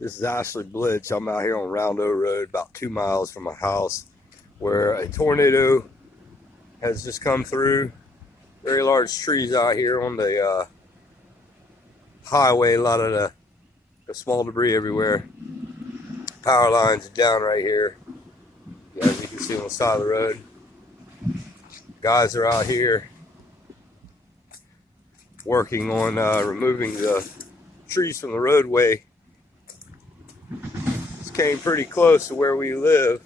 This is Ashley Blitz. I'm out here on Roundo Road, about 2 miles from my house, where a tornado has just come through. Very large trees out here on the highway. A lot of the small debris everywhere. Power lines down right here, as you can see on the side of the road. Guys are out here working on removing the trees from the roadway. This came pretty close to where we live.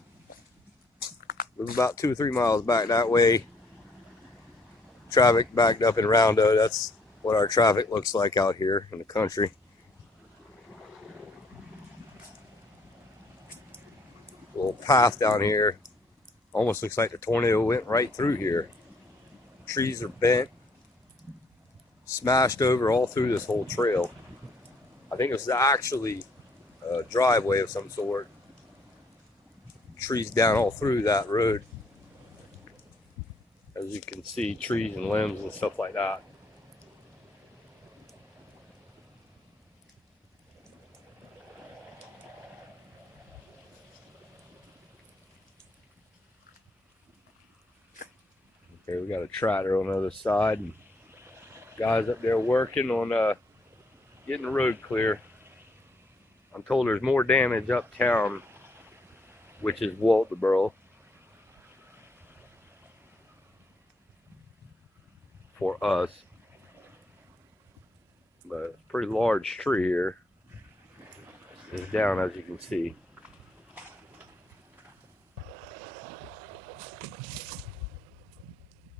It was about 2 or 3 miles back that way. Traffic backed up in Roundo. That's what our traffic looks like out here in the country. Little path down here. Almost looks like the tornado went right through here. Trees are bent, smashed over all through this whole trail. I think it was actually a driveway of some sort. Trees down all through that road. As you can see, trees and limbs and stuff like that. Okay, we got a tractor on the other side, and guys up there working on getting the road clear. I'm told there's more damage uptown, which is Walterboro, for us. But it's a pretty large tree here. It's down, as you can see.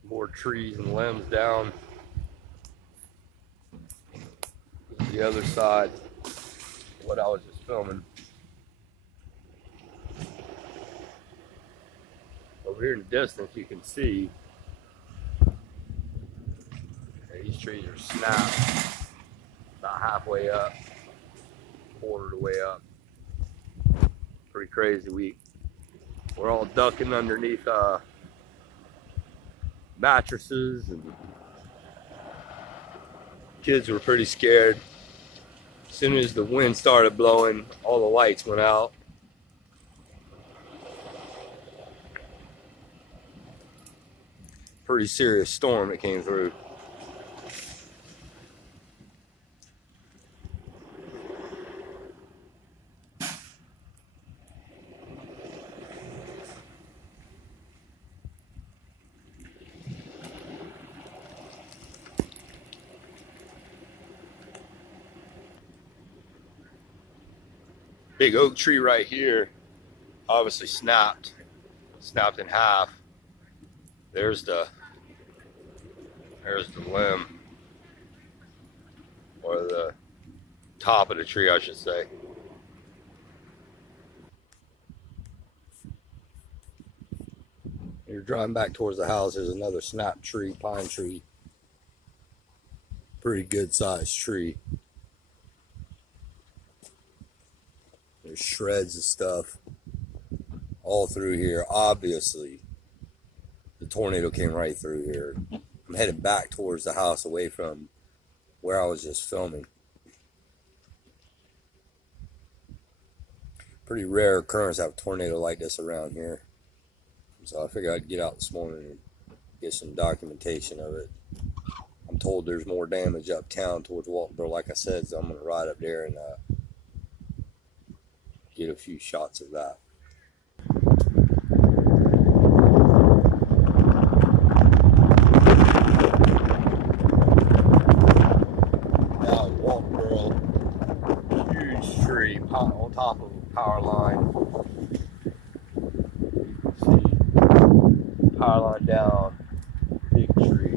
More trees and limbs down. This is the other side of what I was just filming. Over here in the distance, you can see these trees are snapped about halfway up, quarter of the way up. Pretty crazy. We're all ducking underneath mattresses, and kids were pretty scared. As soon as the wind started blowing, all the lights went out. Pretty serious storm that came through. Big oak tree right here obviously snapped in half. There's the limb, or the top of the tree, I should say. You're driving back towards the house, there's another snapped tree, pine tree. Pretty good sized tree. There's shreds of stuff all through here. Obviously, the tornado came right through here. I'm headed back towards the house, away from where I was just filming. Pretty rare occurrence to have a tornado like this around here. So I figured I'd get out this morning and get some documentation of it. I'm told there's more damage uptown towards Walterboro, like I said, so I'm going to ride up there and get a few shots of that. Now in Walterboro, huge tree on top of a power line. See, power line down, big tree.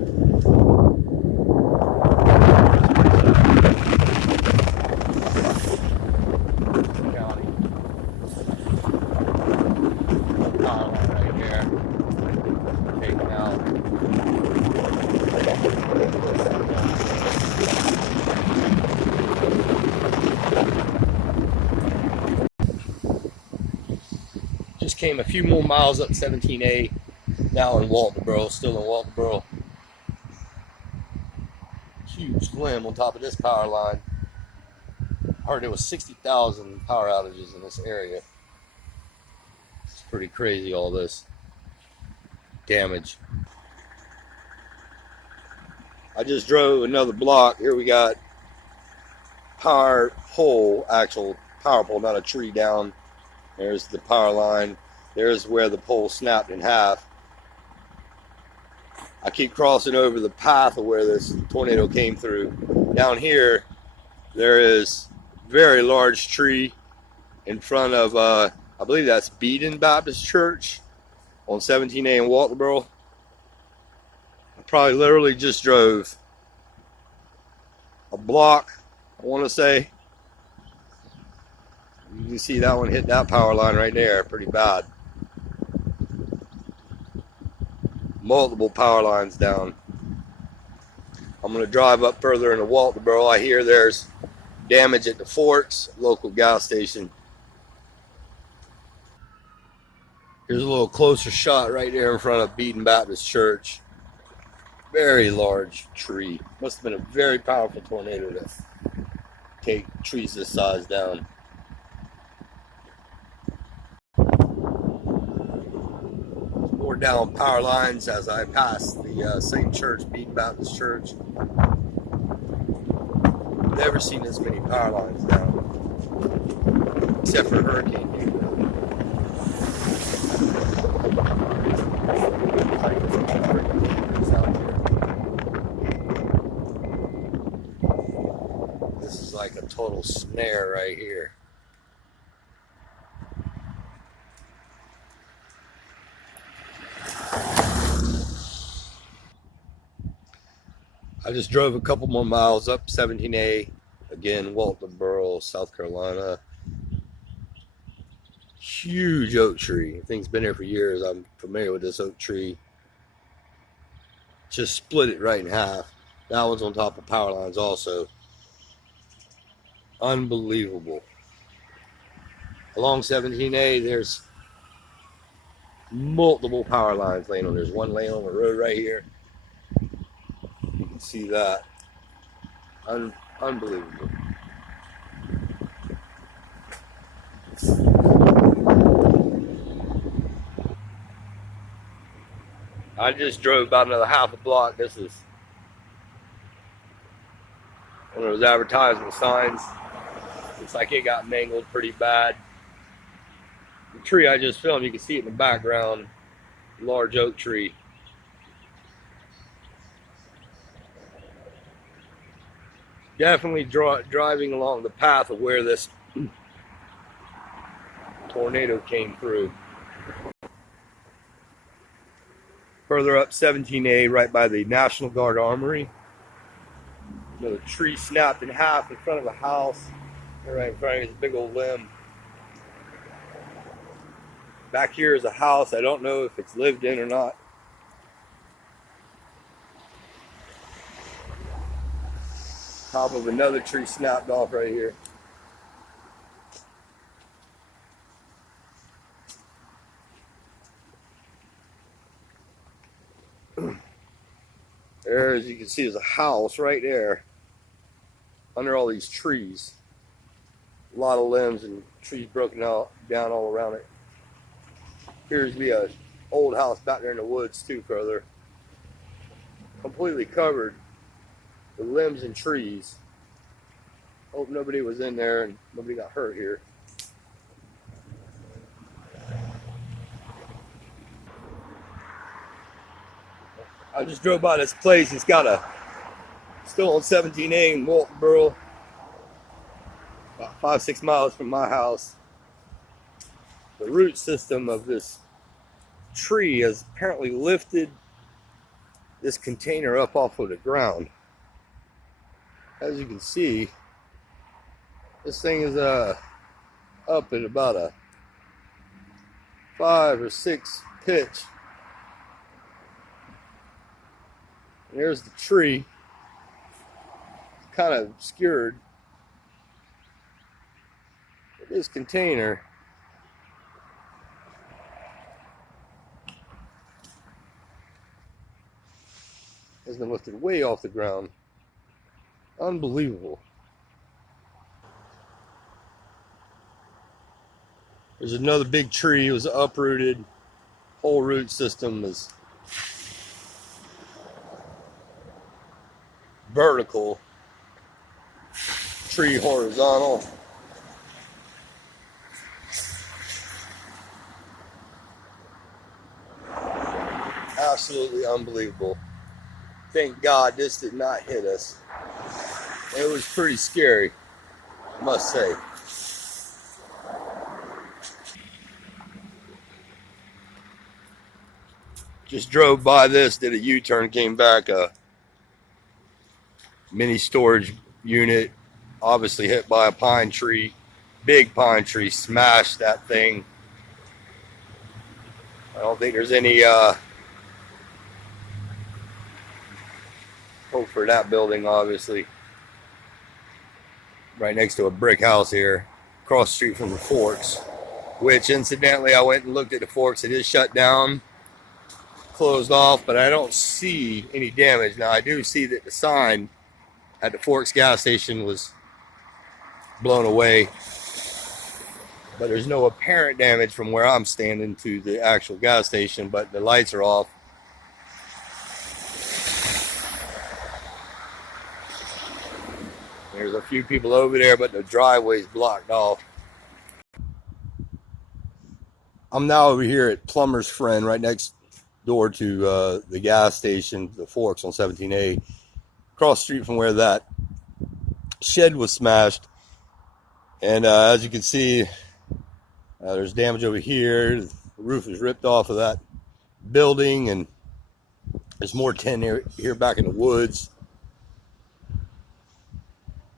Just came a few more miles up 17A, now in Walterboro, still in Walterboro. Huge limb on top of this power line. I heard there was 60,000 power outages in this area. It's pretty crazy, all this damage. I just drove another block. Here we got power pole, actual power pole, not a tree down. There's the power line. There's where the pole snapped in half. I keep crossing over the path of where this tornado came through. Down here, there is a very large tree in front of, I believe that's Beaton Baptist Church on 17A in Walterboro. I probably literally just drove a block, I want to say. You can see that one hit that power line right there, pretty bad. Multiple power lines down. I'm going to drive up further into Walterboro. I hear there's damage at the Forks, local gas station. Here's a little closer shot right there in front of Beaton Baptist Church. Very large tree. Must have been a very powerful tornado to take trees this size down. More down power lines as I pass the same church, Beaton Baptist Church. Never seen this many power lines down, except for hurricane danger. This is like a total snare right here. I just drove a couple more miles up 17A, again, Walterboro, South Carolina. Huge oak tree. The thing's been here for years. I'm familiar with this oak tree. Just split it right in half. That one's on top of power lines also. Unbelievable. Along 17A, there's multiple power lines laying on. There's one laying on the road right here. You can see that. Unbelievable. I just drove about another half a block. This is one of those advertisement signs. Looks like it got mangled pretty bad. The tree I just filmed, you can see it in the background. Large oak tree. Definitely driving along the path of where this tornado came through. Further up 17A, right by the National Guard Armory. Another tree snapped in half in front of a house. Right in front of this big old limb. Back here is a house. I don't know if it's lived in or not. Top of another tree snapped off right here. There, as you can see, is a house right there under all these trees. A lot of limbs and trees broken out down all around it. Appears to be an old house back there in the woods too, further. Completely covered with limbs and trees. Hope nobody was in there and nobody got hurt here. I just drove by this place. It's got still on 17A in Walterboro, about 5-6 miles from my house. The root system of this tree has apparently lifted this container up off of the ground. As you can see, this thing is up at about a 5 or 6 pitch. And there's the tree, kind of obscured. But this container has been lifted way off the ground. Unbelievable. There's another big tree. It was uprooted. Whole root system is vertical. Tree horizontal. Absolutely unbelievable. Thank God this did not hit us. It was pretty scary, I must say. Just drove by this, did a U-turn, came back. A mini storage unit, obviously hit by a pine tree. Big pine tree, smashed that thing. I don't think there's any hope for that building, obviously. Right next to a brick house here, across the street from the Forks, which incidentally I went and looked at the Forks. It is shut down, closed off, but I don't see any damage. Now I do see that the sign at the Forks gas station was blown away, but there's no apparent damage from where I'm standing to the actual gas station, but the lights are off. There's a few people over there, but the driveway's blocked off. I'm now over here at Plumber's Friend, right next door to the gas station, the Forks on 17A, across the street from where that shed was smashed. And as you can see, there's damage over here. The roof is ripped off of that building, and there's more tin here back in the woods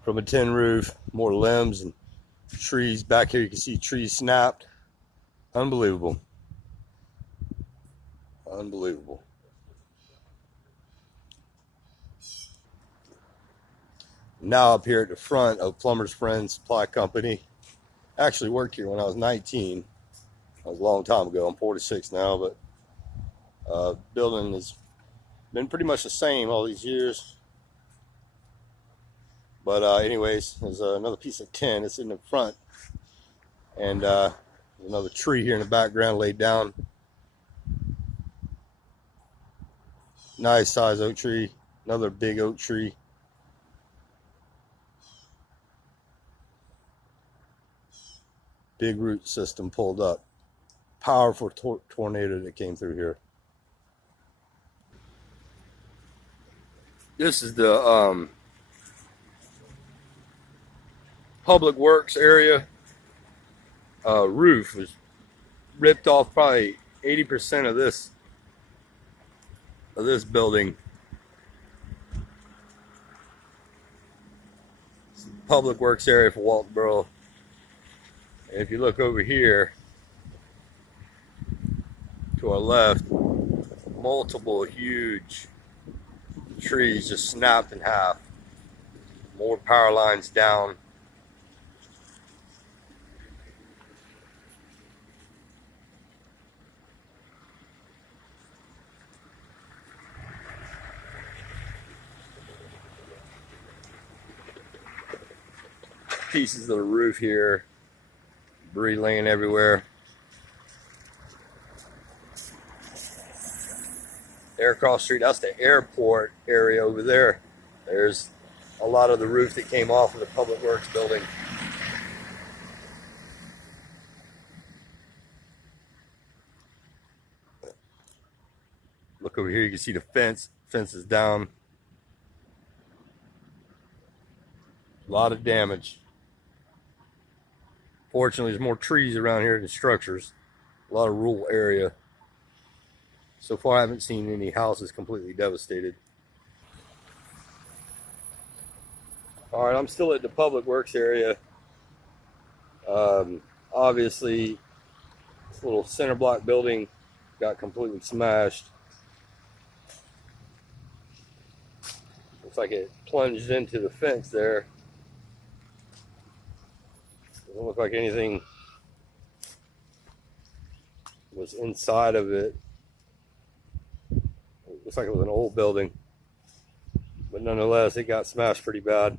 from a tin roof. More limbs and trees back here. You can see trees snapped. Unbelievable. Unbelievable. Now up here at the front of Plumber's Friend Supply Company. I actually worked here when I was 19. That was a long time ago. I'm 46 now, but building has been pretty much the same all these years. But anyways, there's another piece of tin. It's in the front. And another tree here in the background laid down. Nice size oak tree. Another big oak tree. Big root system pulled up. Powerful tornado that came through here. This is the public works area. Roof was ripped off, probably 80% of this building. It's the public works area for Walterboro. And if you look over here to our left, multiple huge trees just snapped in half. More power lines down. Pieces of the roof here, debris laying everywhere. There across the street, that's the airport area over there. There's a lot of the roof that came off of the public works building. Look over here, you can see the fence. Fence is down. A lot of damage. Fortunately, there's more trees around here than structures. A lot of rural area. So far, I haven't seen any houses completely devastated. All right, I'm still at the public works area. Obviously, this little center block building got completely smashed. Looks like it plunged into the fence there. Doesn't look like anything was inside of it. It looks like it was an old building, but nonetheless, it got smashed pretty bad.